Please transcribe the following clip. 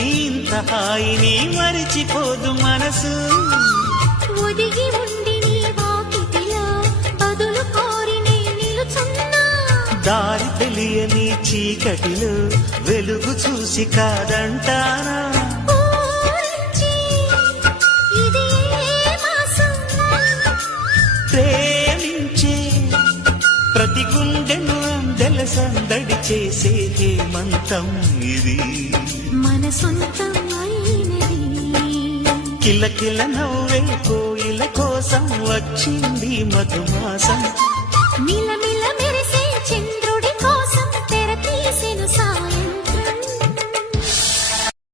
ఇంత హాయిని మరిచిపోదు మనసు. ఒదిగి ఉండి నీ వాకిటిలో బదులు కోరి నే నిలుచున్నా. దారి తెలియని చీకటిలో వెలుగు చూసి కాదంటానా. ఊరించి ఇది ఏ మాసం? ప్రేమించే ప్రతి గుండెను అందెల సందడి చేసే హేమంతం ఇది. మన సొంతం అయినది. కిలకిల నవ్వే కోయిల కోసం వచ్చింది మధుమాసం. మిలమిల